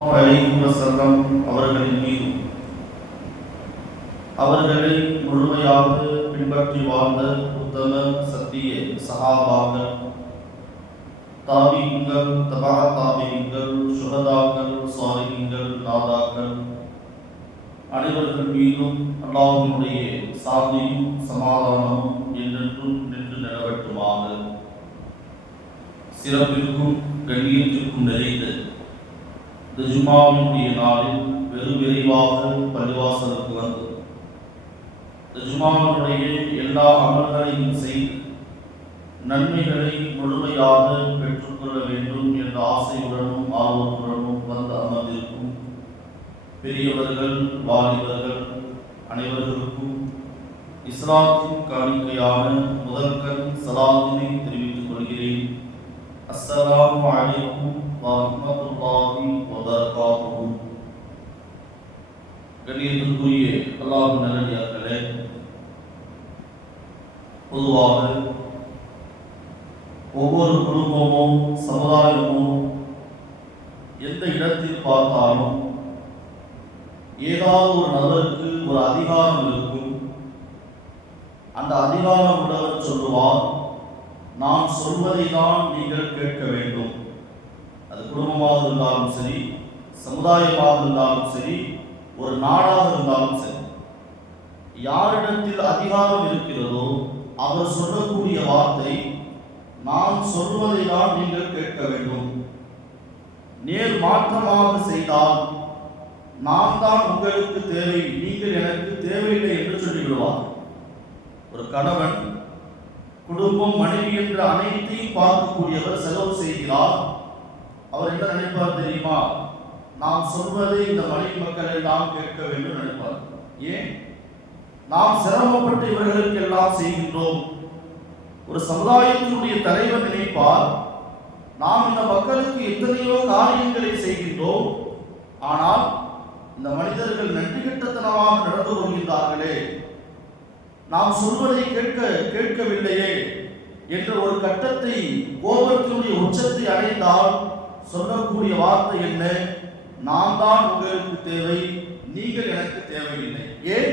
வஸல்லம் அவர்களின் மீதும் அவர்களை முழுமையாக பின்பற்றி வாழ்ந்த உத்தம சத்திய சஹாபாக்கள், தாபீன்கள், தபா தாபீன்கள், சுஹதாக்கள், சாலிஹீன்கள், நாதாக்கள் அனைவர்கள் மீதும் அல்லாஹ்வினுடைய சாந்தியும் சமாதானமும் என்றென்றும் நின்று நிலவட்டுமாக. சிறப்பிற்கும் கண்ணியத்திற்கும் நிறைந்த இந்த ஜும்மாவினுடைய நாளில் வெகு விரைவாக பள்ளிவாசலுக்கு வந்து இந்த ஜும்மாவினுடைய எல்லா அமல்களையும் செய்து நன்மைகளை முழுமையாக பெற்றுக்கொள்ள வேண்டும் என்ற ஆசையுடனும் ஆர்வத்துடனும் வந்து அமர்ந்திருக்கும் பெரியவர்கள், வாலிபர்கள் அனைவர்களுக்கும் இஸ்லாத்தின் காணிக்கையான முதற்கண் சலாத்தினை தெரிவித்துக் கொள்கிறேன். அஸ்ஸலாமு அலைக்கும் வரஹ்மத்துல்லாஹி வபரகாத்துஹு. கண்ணியத்திற்குரிய அல்லாஹ்வின் நல்லடியார்களே, பொதுவாக ஒவ்வொரு குடும்பமும் சமுதாயமும் எந்த இடத்தில் பார்த்தாலும் ஏதாவது ஒரு நபருக்கு ஒரு அதிகாரம் இருக்கும். அந்த அதிகாரம் உள்ளவர் சொல்லுவார், நான் சொல்வதை தான் நீங்கள் கேட்க வேண்டும். அது குடும்பமாக இருந்தாலும் சரி, சமுதாயமாக இருந்தாலும் சரி, ஒரு நாடாக இருந்தாலும் சரி, யாரிடத்தில் அதிகாரம் இருக்கிறதோ அவர் சொல்லக்கூடிய வார்த்தை, நான் சொல்வதை தான் நீங்கள் கேட்க வேண்டும். நேர் மாற்றமாக செய்தால் நான் தான் உங்களுக்கு தேவை, நீங்கள் எனக்கு தேவையில்லை என்று சொல்லிவிடுவார். ஒரு கணவன் குடும்பம், மனைவி என்ற அனைத்தையும் பார்க்கக்கூடியவர் செலவு செய்கிறார். அவர் என்ன நினைப்பார் தெரியுமா? நாம் சொல்வதை இந்த மனைவி மக்கள் எல்லாம் கேட்க வேண்டும் நினைப்பார். ஏன்? நாம் சிரமப்பட்டு இவர்களுக்கு எல்லாம் செய்கின்றோம். ஒரு சமுதாயத்தினுடைய தலைவர் நினைப்பார், நாம் இந்த மக்களுக்கு எத்தனையோ காரியங்களை செய்கின்றோம், ஆனால் இந்த மனிதர்கள் நன்றி கெட்டத்தனமாக நடந்து கொள்கின்றார்களே, நாம் சொல்வதை கேட்கவில்லையே என்ற ஒரு கட்டத்தை, கோபத்தினுடைய உச்சத்தை அடைந்தால் சொல்லக்கூடிய வார்த்தை என்ன? நான் தான் உங்களுக்கு தேவை, நீங்கள் எனக்கு தேவையில்லை. ஏன்?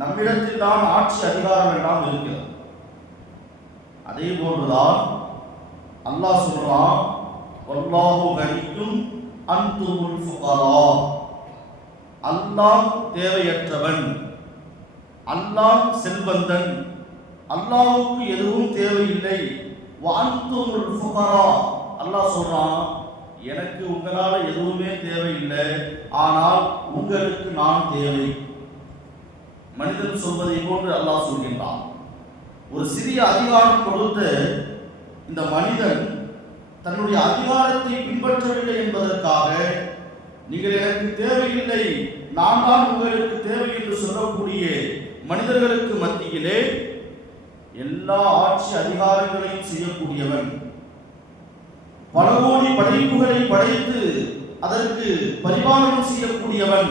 நம்மிடத்தில் தான் ஆட்சி அதிகாரம் எல்லாம் இருக்கிறது. அதே போன்றுதான் அல்லாஹ் சொல்றான், வல்லாஹு கனியும் அன்துமுல் ஃபுகரா. அல்லாஹ் தேவையற்றவன், அல்லாஹ் செல்வந்தன், அல்லாஹ்வுக்கு எதுவும் தேவையில்லை. வஅன்துமுல் ஃபுகரா. அல்லாஹ் சொல்றான், எனக்கு உங்களால எதுவுமே தேவையில்லை, ஆனால் உங்களுக்கு நான் தேவை. மனிதன் சொல்வதை போன்று அல்லாஹ் சொல்கின்றான். ஒரு சிறிய அதிகாரம் கொடுத்து இந்த மனிதன் தன்னுடைய அதிகாரத்தை பின்பற்றவில்லை என்பதற்காக, நீங்கள் எனக்கு தேவையில்லை, நான் தான் உங்களுக்கு தேவை என்று சொல்லக்கூடிய மனிதர்களுக்கு மத்தியிலே எல்லா ஆட்சி அதிகாரங்களையும் செய்யக்கூடியவன், பல கோடி படைப்புகளை படைத்து அதற்கு பரிபாலனம் செய்யக்கூடியவன்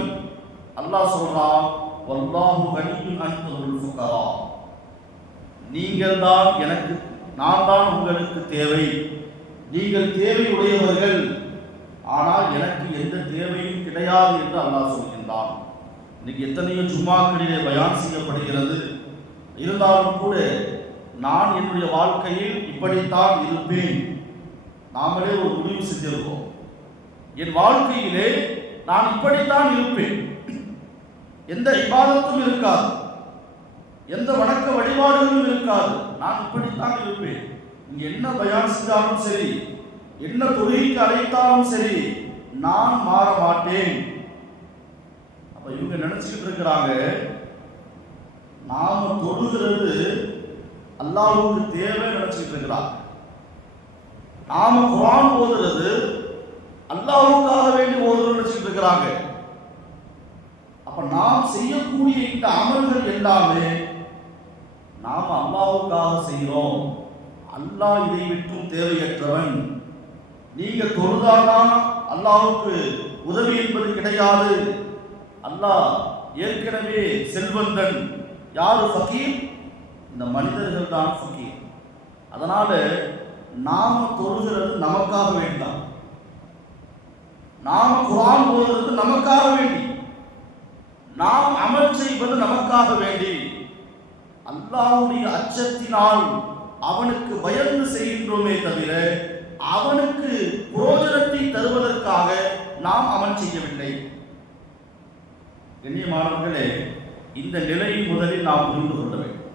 அல்லாஹ் சொல்றான், வல்லாஹு கனியும் அன்துமுல் ஃபுகரா. நீங்கள் தான் எனக்கு, நான் தான் உங்களுக்கு தேவை, நீங்கள் தேவை உடையவர்கள், ஆனால் எனக்கு எந்த தேவையும் கிடையாது என்று அல்லாஹ் சொல்கின்றான். இன்னைக்கு எத்தனையோ ஜும்மாக்களிலே பயான் செய்யப்படுகிறது. இருந்தாலும் கூட நான் என்னுடைய வாழ்க்கையில் இப்படித்தான் இருப்பேன். நாமளே ஒரு முடிவு செஞ்சிருக்கோம், என் வாழ்க்கையிலே நான் இப்படித்தான் இருப்பேன். எந்த இபாதத்தும் இருக்காது, எந்த வணக்க வழிபாடுகளும் இருக்காது, நான் இப்படித்தான் இருப்பேன். இங்க என்ன பயான் செஞ்சாலும் சரி, என்ன தொழிலுக்கு அழைத்தாலும் சரி, நான் மாற மாட்டேன். அப்ப இவங்க நினைச்சுக்கிட்டு இருக்கிறாங்க, நாம தொழுகிறது அல்லாஹ்வுக்கு தேவை நினைச்சுக்கிட்டு இருக்கிறாங்க. நாம குர்ஆன் ஓதுறது அல்லாஹ்வுக்காக வேண்டி ஓதுறோம் நினைச்சுக்கிட்டு இருக்கிறாங்க. அப்ப நாம் செய்யக்கூடிய இந்த அமல்கள் எல்லாமே நாம் அல்லாஹ்வுக்காக செய்கிறோம். அல்லாஹ் இதை விட்டும் தேவையற்றவன். நீங்க தொழுதாதான் அல்லாஹ்வுக்கு உதவி என்பது கிடையாது. அல்லாஹ் ஏற்கனவே செல்வந்தன். யாரு ஃபகீர்? இந்த மனிதர்கள் தான் ஃபகீர். அதனால நாம தொழுகிறது நமக்காக வேண்டாம். நாம் குர்ஆன் ஓதுறது நமக்காக வேண்டி, நாம் அமல் செய்வது நமக்காக வேண்டி, அல்லாஹ்வுடைய அச்சத்தினால் அவனுக்கு பயந்து செய்கின்றோமே தவிர அவனுக்கு பிரயோஜனத்தை தருவதற்காக நாம் அமல் செய்யவில்லை. கண்ணியமானவர்களே, இந்த நிலையை முதலில் நாம் புரிந்து கொள்ள வேண்டும்.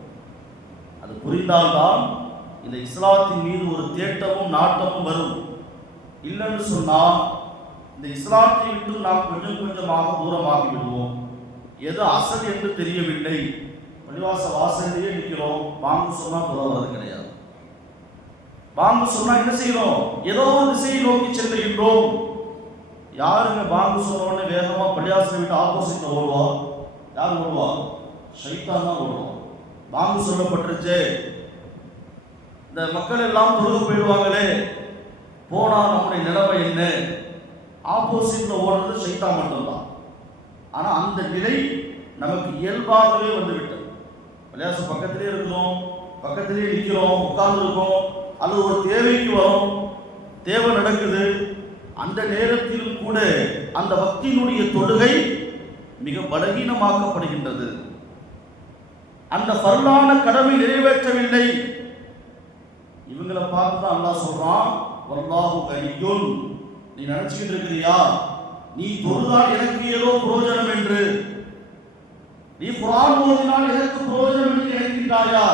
அது புரிந்தால்தான் இந்த இஸ்லாத்தின் மீது ஒரு தேட்டமும் நாட்டமும் வரும். இல்லைன்னு சொன்னால் இந்த இஸ்லாத்தை விட்டு நாம் கொஞ்சம் கொஞ்சமாக தூரமாகி விடுவோம். எது அசல் என்று தெரியவில்லை, பள்ளிவாச வாசலிலேயே நிற்கிறோம், பாங்கு சொன்னால் புறவது கிடையாது. பாங்கு சொன்னா என்ன செய்யறோம்? ஏதோ ஒரு திசையை நோக்கி செல்லுகின்றோம். யாருங்க பாங்கு சொன்ன உடனே வேகமா பள்ளிவாசலை விட்டு ஆப்போசிட்ல ஓடுவா? யார் ஓடுவா? ஷைத்தான் தான் ஓடுவோம். பாங்கு சொல்லப்பட்டுருச்சு, இந்த மக்கள் எல்லாம் தொழுது போயிடுவாங்களே, போனா நம்முடைய நிலைமை என்ன? ஆப்போசிட்ல ஓடுறது ஷைத்தான் மட்டும்தான். ஆனா அந்த நிலை நமக்கு இயல்பாகவே வந்துவிட்டது. பள்ளிவாச பக்கத்திலே இருக்கிறோம், பக்கத்திலே நிற்கிறோம், உட்கார்ந்து இருக்கோம், அல்லது ஒரு தேவைக்கு வரும், தேவை நடக்குது, அந்த நேரத்திலும் கூட அந்த பக்தியினுடைய தொழுகை மிக பலகீனமாக்கப்படுகின்றது. அந்த ஃபர்லான கடமை நிறைவேற்றவில்லை. இவங்களை பார்த்து தான் அல்லாஹ் சொல்றான், வல்லாஹு கனியுன், நீ நினைச்சுக்கிட்டு இருக்கிறியா நீ தொழுதால் எனக்கு ஏதோ பிரயோஜனம் என்று, நீ குர்ஆன் ஓதினால் எனக்கு பிரயோஜனம் என்று நினைக்கின்றாயா?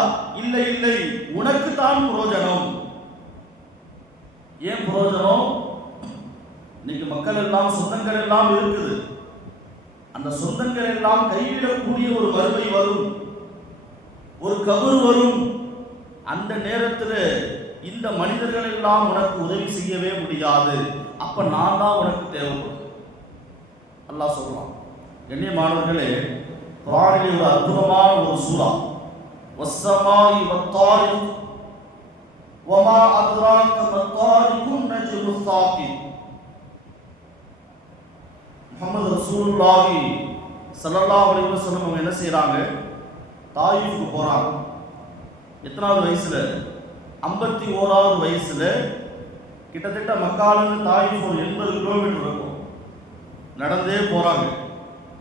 இல்லை இல்லை, உனக்கு தான் பிரயோஜனம். ஏன் பிரயோஜனம்? இன்னைக்கு மக்கள் எல்லாம் சொந்தங்கள் எல்லாம் இருக்குது, அந்த சொந்தங்கள் எல்லாம் கைவிடக்கூடிய ஒரு வறுமை வரும், ஒரு கபர் வரும். அந்த நேரத்தில் இந்த மனிதர்கள் எல்லாம் உனக்கு உதவி செய்யவே முடியாது. அப்ப நான் தான் உனக்கு தேவைப்படும். அல்லாஹ் சொல்றான். கண்ணியமானவர்களே, குர்ஆனிலே ஒரு அற்புதமான ஒரு சூரா, வஸ்ஸமாஇ வத்தாரிக் வமா அத்ராக மத்தாரிகுன் நஜ்மு ஸாகிப். முஹம்மது ரசூலுல்லாஹி ஸல்லல்லாஹு அலைஹி வஸல்லம் அவங்க என்ன செய்றாங்க? தாயிஃப்க்கு போறாங்க. எத்தனாவது வயசுல? 51வது வயசுல. கிட்டத்தட்ட மக்காலிருந்து தாயிஃப் ஒரு 80 கிலோமீட்டர் இருக்கும். நடந்தே போறாங்க.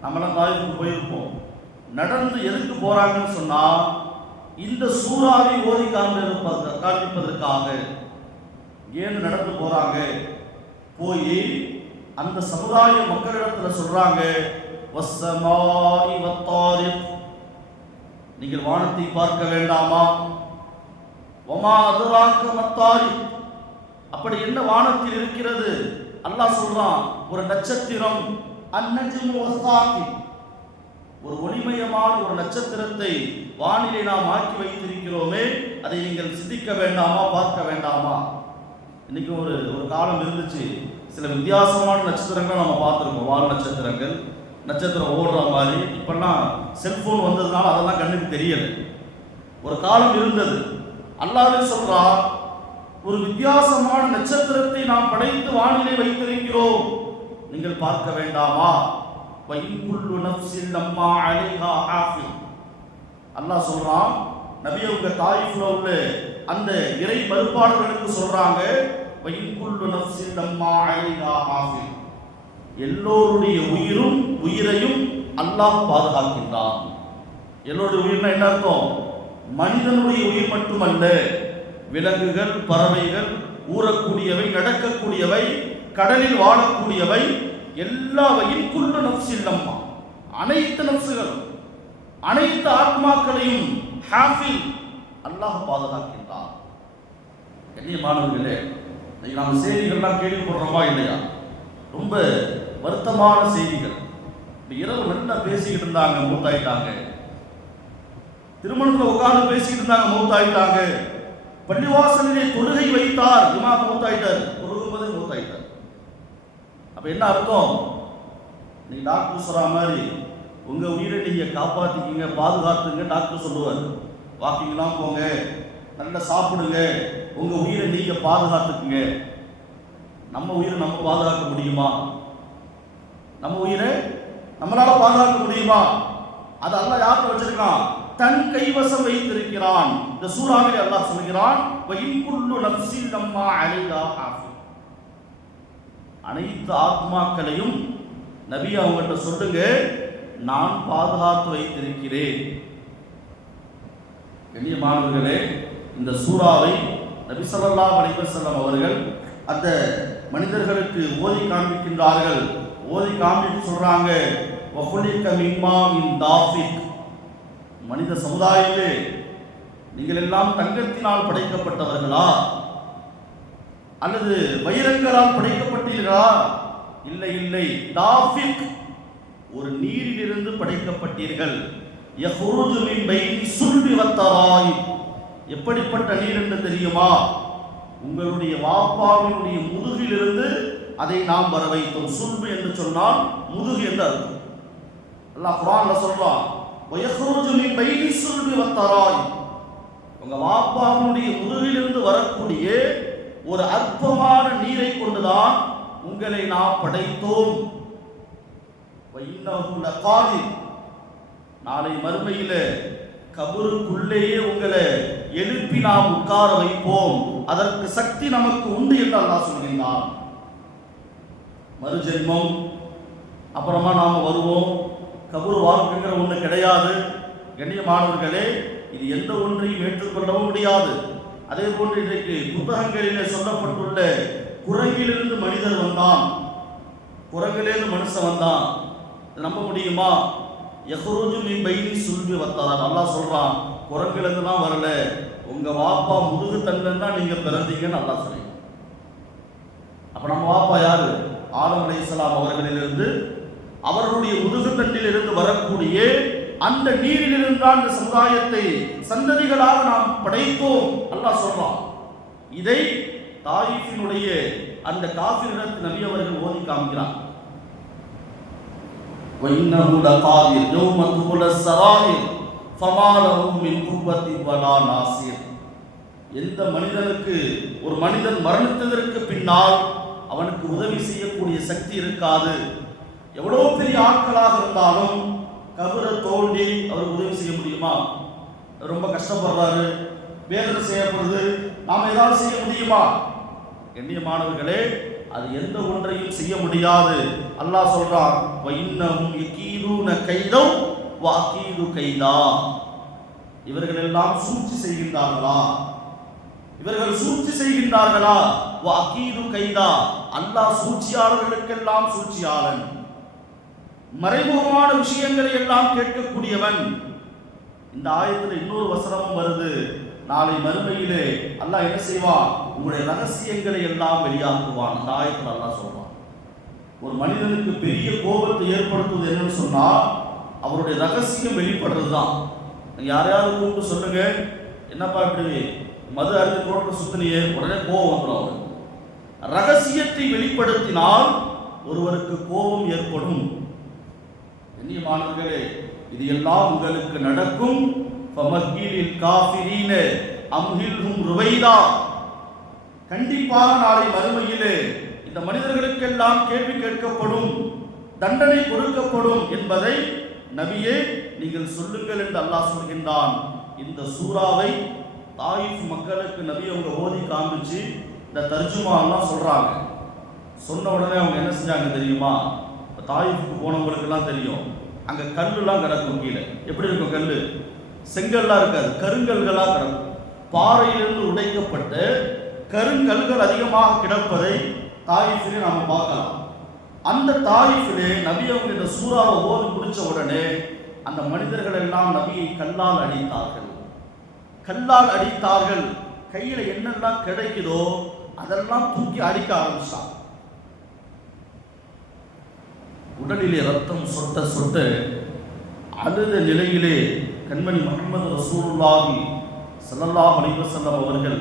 நம்மளாம் தாயிஃப்க்கு போயிருப்போம். நடந்து எதுக்கு போறாங்கன்னு சொன்னா, இந்த சூறாவை ஓதி காண்பிப்பதற்காக. ஏன்னு நடந்து போறாங்க. போய் அந்த சமுதாய மக்களிடத்தில் சொல்றாங்க, வஸ்ஸமாஇ வத்தாரிக், நீங்கள் வானத்தை பார்க்க வேண்டாமா? வமா அதுராக மத்தாரிக், அப்படி என்ன வானத்தில் இருக்கிறது? அல்லாஹ் சொல்றான், ஒரு நட்சத்திரம், அந்நஜ்மு வஸ்ஸாகிப், ஒரு ஒளிமயமான ஒரு நட்சத்திரத்தை வானிலை நாம் ஆக்கி வைத்திருக்கிறோமே, அதை நீங்கள் சிந்திக்க வேண்டாமா, பார்க்க வேண்டாமா? இன்னைக்கு ஒரு காலம் இருந்துச்சு, சில வித்தியாசமான நட்சத்திரங்களை நம்ம பார்த்துருக்கோம், வால் நட்சத்திரங்கள், நட்சத்திரம் ஓடுற மாதிரி. இப்பெல்லாம் செல்போன் வந்ததுனால அதெல்லாம் கண்ணுக்கு தெரியல. ஒரு காலம் இருந்தது. அல்லாஹ்வே சொல்றான், ஒரு வித்தியாசமான நட்சத்திரத்தை நாம் படைத்து வானிலை வைத்திருக்கிறோம், நீங்கள் பார்க்க வேண்டாமா? வஇன்குல்லு நஃப்ஸின் லம்மா அலைஹா ஹாஃபிஸ். அல்லாஹ் சொல்றான், நபி அவங்க தாயிஃப்ல உள்ள அந்த இறை மறுப்பாளர்களுக்கு சொல்றாங்க, வஇன்குல்லு நஃப்ஸின் லம்மா அலைஹா ஹாஃபிஸ், எல்லோருடைய உயிரையும் அல்லாஹ் பாதுகாக்கின்றான். எல்லோருடைய உயிர்னா என்ன அர்த்தம்? மனிதனுடைய உயிர் மட்டுமல்ல, விலங்குகள், பறவைகள், ஊறக்கூடியவை, நடக்கக்கூடியவை, கடலில் வாழக்கூடியவை, எல்லாவையும் குல்லு நஃப்ஸின் லம்மா, அனைத்து நஃப்ஸுகளும், அனைத்து ஆத்மாக்களையும் ஹாஃபிஸ், அல்லாஹ் பாதுகாக்கின்றான். கண்ணியமானவர்களே, நம்ம செய்திகள்லாம் கேள்விப்படுறோமா இல்லையா? ரொம்ப வருத்தமான செய்திகள். இரவு நல்லா பேசிக்கிட்டு இருந்தாங்க, மூத்தாயிட்டாங்க. திருமணத்தில் உட்கார்ந்து பேசிக்கிட்டு இருந்தாங்க, மூத்தாயிட்டாங்க. பள்ளிவாசலிலே தொழுகை வைத்தார், இமாம் மூத்தாயிட்டார், தொழுகும்போதே மூத்தாயிட்டார். அப்ப என்ன அர்த்தம்? நீங்க டாக்டர் சொல்ற மாதிரி உங்க உயிரை நீங்க காப்பாத்திக்கிங்க, பாதுகாத்துங்க டாக்டர் சொல்லுவார். வாக்கிங்லாம் போங்க, நல்லா சாப்பிடுங்க, உங்க உயிரை நீங்க பாதுகாத்துக்குங்க. நம்ம உயிரை நம்ம பாதுகாக்க முடியுமா? நம்ம உயிரை நம்மளால பாதுகாக்க முடியுமா? அது அல்லாஹ் யாருக்கு வச்சிருக்கான்? தன் கைவசம் வைத்திருக்கிறான். இந்த சூறாவிலே அல்லாஹ் சொல்கிறான், வஇன்குல்லு நஃப்ஸின் லம்மா அலைஹா ஹாஃபிஸ். அனைத்து ஆத்மாக்களையும் நபி அவங்கள்ட்ட சொல்லுங்க, நான் பாதுகாத்து வைத்திருக்கிறேன். கண்ணியமானவர்களே, இந்த சூறாவை நபி ஸல்லல்லாஹு அலைஹி வஸல்லம் அவர்கள் அந்த மனிதர்களுக்கு ஓதி காண்பிக்கின்றார்கள். ஓதி காண்பித்து சொல்றாங்க, வகுலிக மிம்மா மின் தாஃபிக், மனித சமுதாயமே நீங்கள் எல்லாம் தங்கத்தினால் படைக்கப்பட்டவர்களா அல்லது வைரங்களால் படைக்கப்பட்டீர்களா? இல்லை இல்லை, தாஃபிக், ஒரு நீரிலிருந்து படைக்கப்பட்டீர்கள். யஹ்ருஜு மின் பைனி சுல்பி வத்தராய், எப்படிப்பட்ட நீர் என்று தெரியுமா? உங்களுடைய வாப்பாவினுடைய முதுகிலிருந்து அதை நாம் வர வைத்தோம். சுல்பு என்று சொன்னால் முதுகு என்று அர்த்தம். அல்லாஹ் குர்ஆன்ல சொல்றான், வயஹ்ருஜு மின் பைனி சுல்பி வத்தராய், உங்க வாப்பாவினுடைய முதுகிலிருந்து வரக்கூடிய ஒரு அற்பமான நீரை கொண்டுதான் உங்களை நாம் படைத்தோம். வஇன்னஹு லகாதிர், நாளை மறுமையில கபருக்குள்ளேயே உங்களை எழுப்பி நாம் உட்கார வைப்போம், அதற்கு சக்தி நமக்கு உண்டு என்று அல்லாஹ் சொல்கிறான். மறுஜென்மம், அப்புறமா நாம் வருவோம், கபரு வாழ்க்கைங்கிற ஒன்று கிடையாது. கண்ணியமானவர்களே, இது எந்த ஒன்றையும் ஏற்றுக்கொள்ளவும் முடியாது. அதே போன்று இன்றைக்கு புத்தகங்களிலே சொல்லப்பட்டுள்ள குரங்கிலிருந்து மனிதர் வந்தான், குரங்கிலிருந்து மனுஷன் வந்தான், நம்ப முடியுமா? யஹ்ருஜு மின் பைனி சுல்பி வத்தராய், அல்லாஹ் சொல்றான், குரங்கிலிருந்துலாம் வரல, உங்க வாப்பா முதுகு தண்டுன்னு தான் நீங்க பிறந்தீங்கன்னு அல்லாஹ் சொல்றீங்க. அப்ப நம்ம வாப்பா யாரு? ஆதம் அலைஹிஸ்ஸலாம் அவர்களிலிருந்து, அவர்களுடைய முதுகு தண்டிலிருந்து வரக்கூடிய அந்த நீரிலிருந்து தான் இந்த சமுதாயத்தை சந்ததிகளாக நாம் படைத்தோம் அல்லாஹ் சொல்றான். இதை தாயிஃபினுடைய அந்த காஃபிரிடத்து நபி அவர்கள் ஓதி காமிக்கிறான். وَإِنَّهُ لَقَادِرٌ يَوْمَ تُبْلَى السَّرَائِرُ فَمَا لَهُ مِنْ قُوَّةٍ وَلَا نَاصِرٍ. எந்த மனிதனுக்கு, ஒரு மனிதன் மரணித்ததற்கு பின்னால் அவனுக்கு உதவி செய்யக்கூடிய சக்தி இருக்காது. எவ்வளவு பெரிய ஆட்களாக இருந்தாலும் கபரை தோண்டி அவருக்கு உதவி செய்ய முடியுமா? ரொம்ப கஷ்டப்படுறாரு, வேதனை செய்யப்படுது, நாம ஏதாவது செய்ய முடியுமா? கண்ணியமானவர்களே, அது எந்த ஒன்றையும் செய்ய முடியாது. அல்லாஹ் சொல்றான், வஇன்னஹும் யகீதுன கைதம் வஅகீது கைதா, இவர்கள் எல்லாம் சூழ்ச்சி செய்கின்றார்களா? இவர்கள் சூழ்ச்சி செய்கின்றார்களா? வஅகீது கைதா, அல்லாஹ் சூழ்ச்சியாளர்களுக்கெல்லாம் சூழ்ச்சியாளன், மறைமுகமான விஷயங்களை எல்லாம் கேட்கக்கூடியவன். இந்த ஆயத்தில் இன்னொரு வசனமும் வருது, நாளை மறுமையிலே அல்லாஹ் என்ன செய்வான்? உங்களுடைய ரகசியங்களை எல்லாம் வெளியாக்குவான். அந்த ஆயத்தில் அல்லாஹ் சொல்வான். ஒரு மனிதனுக்கு பெரிய கோபத்தை ஏற்படுத்துவது என்னன்னு சொன்னா அவருடைய ரகசியம் வெளிப்படுறது தான். யாரையாவது கூப்பிட்டு சொல்லுங்க, என்னப்பா இப்படி மது அருந்து கோட்டை சுத்தினியே, உடனே கோபம் வந்துடும். ரகசியத்தை வெளிப்படுத்தினால் ஒருவருக்கு கோபம் ஏற்படும். கண்ணியமானவர்களே, இது எல்லாம் உங்களுக்கு நடக்கும். ஃபமஹ்ஹிலில் காஃபிரீன அம்ஹில்ஹும் ருவைதா, கண்டிப்பாக நாளை மறுமையிலே இந்த மனிதர்களுக்கெல்லாம் கேள்வி கேட்கப்படும், தண்டனை கொடுக்கப்படும் என்பதை நபியே நீங்கள் சொல்லுங்கள் என்று அல்லாஹ் சொல்கின்றான். இந்த சூறாவை தாயிஃப் மக்களுக்கு நபி அவங்க ஓதி காமிச்சு இந்த தர்ஜுமா எல்லாம் சொல்றாங்க. சொன்ன உடனே அவங்க என்ன செஞ்சாங்க தெரியுமா? தாயிஃபுக்கு போனவங்களுக்கெல்லாம் தெரியும், அங்கே கல்லுலாம் கிடக்கும். கீழே எப்படி இருக்கும்? கல் செங்கல்லாம் இருக்காது, கருங்கல்களாக கிடக்கும். பாறையிலிருந்து உடைக்கப்பட்டு கருங்கல்கள் அதிகமாக கிடப்பதை தாயிஃபிலே நாம் பார்க்கலாம். அந்த தாயிஃபிலே நபி அவங்க இந்த சூறாவை ஓதி முடிச்ச உடனே அந்த மனிதர்கள் எல்லாம் நபியை கல்லால் அடித்தார்கள். கல்லால் அடித்தார்கள். கையில் என்னெல்லாம் கிடைக்குதோ அதெல்லாம் தூக்கி அடிக்க ஆரம்பிச்சாங்க. உடலிலே ரத்தம் சொட்ட சொட்ட அழுத நிலையிலே கண்மணி முஹம்மது ரசூலுல்லாஹி ஸல்லல்லாஹு அலைஹி வஸல்லம் அவர்கள்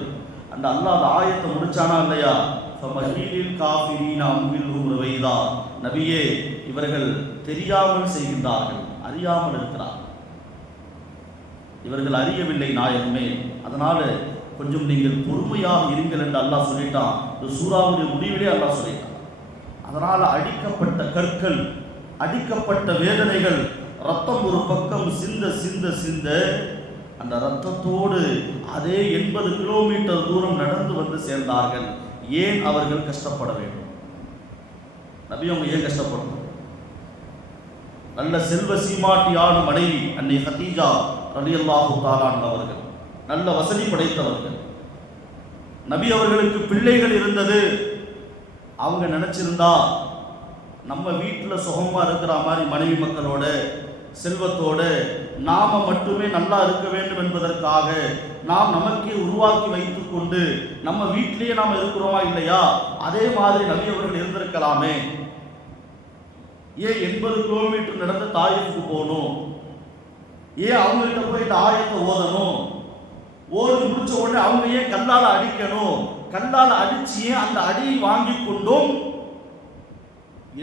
அந்த அல்லாஹ் ஆயத்தை முடிச்சானா இல்லையா? ஃபமஹீலில் காஃபிரீன அம்ஹில்ஹும் ருவைதா, நபியே இவர்கள் தெரியாமல் செய்கின்றார்கள், அறியாமல் இருக்கிறார்கள், இவர்கள் அறியவில்லை நாயகமே, அதனால கொஞ்சம் நீங்கள் பொறுமையாக இருங்கள் என்று அல்லாஹ் சொல்லிட்டான். இந்த சூறாவுடைய முடிவிலே அல்லாஹ் சொல்லிட்டான். அதனால் அடிக்கப்பட்ட கற்கள், அடிக்கப்பட்ட வேதனைகள், ரத்தம் ஒரு பக்கம் சிந்த சிந்த சிந்த அந்த ரத்தத்தோடு அதே 80 கிலோமீட்டர் தூரம் நடந்து வந்து சேர்ந்தார்கள். ஏன் அவர்கள் கஷ்டப்பட வேண்டும்? நபி அவங்க ஏன் கஷ்டப்படணும்? நல்ல செல்வ சீமாட்டியான மனைவி அன்னை ஹதீஜா ரலியல்லாஹு தஆலா அவர்கள் நல்ல வசதி படைத்தவர்கள். நபி அவர்களுக்கு பிள்ளைகள் இருந்தது. அவங்க நினைச்சிருந்தா நம்ம வீட்டில் சுகமா இருக்கிற மாதிரி மனைவி மக்களோட செல்வத்தோடு நாம மட்டுமே நல்லா இருக்க வேண்டும் என்பதற்காக நாம் நமக்கே உருவாக்கி வைத்துக் கொண்டு நம்ம வீட்டிலேயே நாம் இருக்கிறோமா இல்லையா, அதே மாதிரி நபி அவர்கள் இருந்திருக்கலாமே. ஏன் 80 கிலோமீட்டர் நடந்து தாயிஃபுக்கு போகணும்? ஏன் அவங்ககிட்ட போய் இந்த ஆயத்தை ஓதணும்? ஓதி முடிச்ச உடனே அவங்க ஏன் கல்லால அடிக்கணும்? கல்லால அடிச்சு ஏன் அந்த அடியை வாங்கி கொண்டும்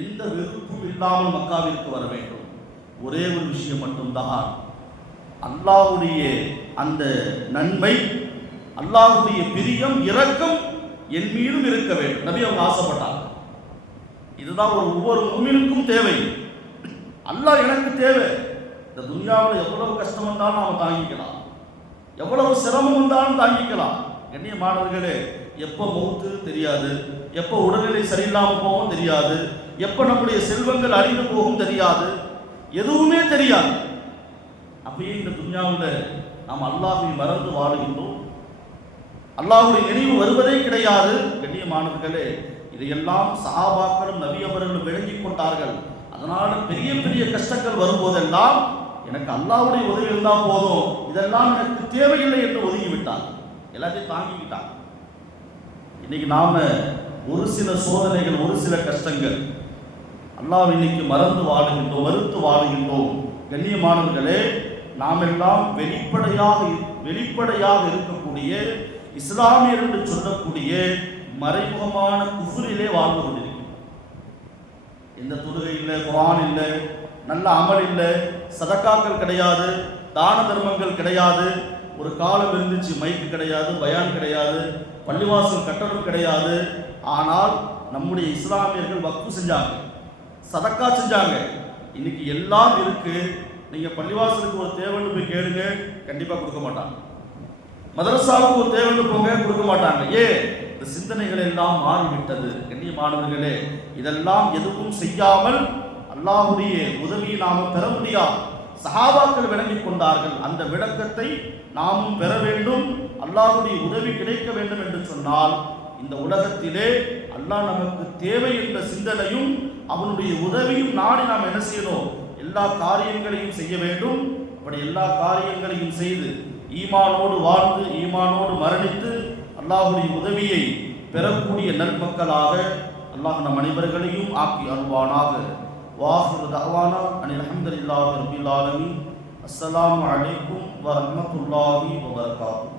எந்த வெறுப்பும் இல்லாமல் மக்காவிற்கு வர வேண்டும்? ஒரே ஒரு விஷயம் மட்டும்தான், அல்லாஹ்வுடைய அந்த நன்மை, அல்லாஹ்வுடைய பிரியம், இரக்கம் என் மீதும் இருக்க வேண்டும். நபி அவங்க ஆசைப்பட்டாங்க. இதுதான் ஒவ்வொரு முஃமினுக்கும் தேவை. அல்லாஹ் எனக்கு தேவை. இந்த துன்யாவில் எவ்வளவு கஷ்டம் வந்தாலும் நாம் தாங்கிக்கலாம், எவ்வளவு சிரமம் வந்தாலும் தாங்கிக்கலாம். கண்ணியமானவர்களே, எப்போ மௌத்து தெரியாது, எப்போ உடல்நிலை சரியில்லாமல் போகும் தெரியாது, எப்போ நம்முடைய செல்வங்கள் அழிந்து போகும் தெரியாது, எதுவுமே தெரியாது. அப்பயே இந்த துன்யாவில் நாம் அல்லாஹ்வை மறந்து வாழுகின்றோம். அல்லாஹ்வுடைய நினைவு வருவதே கிடையாது. கண்ணியமானவர்களே, இதையெல்லாம் சஹாபாக்களும் நபி அவர்களும் விளங்கிக் கொண்டார்கள். அதனால பெரிய பெரிய கஷ்டங்கள் வரும்போதெல்லாம் எனக்கு அல்லாஹ்வுடைய உதவி இருந்தால் போதும், இதெல்லாம் எனக்கு தேவையில்லை என்று ஒதுங்கிவிட்டார். எல்லாத்தையும் தாங்கிக்கிட்டாங்க. இன்னைக்கு நாம ஒரு சில சோதனைகள், ஒரு சில கஷ்டங்கள், அல்லாஹ் இன்னைக்கு மறந்து வாழுகின்றோம், மறுத்து வாழுகின்றோம். கண்ணியமானவர்களே, நாம் எல்லாம் வெளிப்படையாக இருக்கக்கூடிய இஸ்லாமியர் என்று சொல்லக்கூடிய மறைமுகமான குஃப்ரிலே வாழ்ந்து கொண்டிருக்கிறோம். எந்த தொழுகை இல்லை, குர்ஆன் இல்லை, நல்ல அமல் இல்லை, சதக்காக்கள் கிடையாது, தான தர்மங்கள் கிடையாது. ஒரு காலம் இருந்துச்சு, மைக்கு கிடையாது, பயான் கிடையாது, பள்ளிவாசல் கட்டடம் கிடையாது. ஆனால் நம்முடைய இஸ்லாமியர்கள் வக்ஃப் செஞ்சாங்க, சதக்கா செஞ்சாங்க. இன்னைக்கு எல்லாம் இருக்கு. நீங்க பள்ளிவாசலுக்கு ஒரு தேவைன்னு போய் கேளுங்க, கண்டிப்பா கொடுக்க மாட்டாங்க. மதரசாவுக்கு ஒரு தேவைன்னு போங்க, கொடுக்க மாட்டாங்க. ஏன்? இந்த சிந்தனைகள் எல்லாம் மாறிவிட்டது. கண்ணியமானவர்களே, இதெல்லாம் எதுவும் செய்யாமல் அல்லாஹ்வுடைய உதவியை நாம பெற முடியாது. சஹாபாக்கள் விளங்கிக் கொண்டார்கள். அந்த விளக்கத்தை நாமும் பெற வேண்டும். அல்லாஹ்வுடைய உதவி கிடைக்க வேண்டும் என்று சொன்னால் இந்த உலகத்திலே அல்லாஹ் நமக்கு தேவை என்ற சிந்தனையும் அவனுடைய உதவியும் நாடி நாம் என்ன செய்யணும்? எல்லா காரியங்களையும் செய்ய வேண்டும். அப்படி எல்லா காரியங்களையும் செய்து ஈமானோடு வாழ்ந்து ஈமானோடு மரணித்து அல்லாஹ்வுடைய உதவியை பெறக்கூடிய நல்மக்களாக அல்லாஹ் நம் அனைவர்களையும் ஆக்கி அருள்வானாக. வாஹிரு தஅவானா அனில் ஹம்துலில்லாஹி ரப்பில் ஆலமீன். அஸ்ஸலாமு அலைக்கும் வரஹ்மத்துல்லாஹி வபரகாத்துஹு.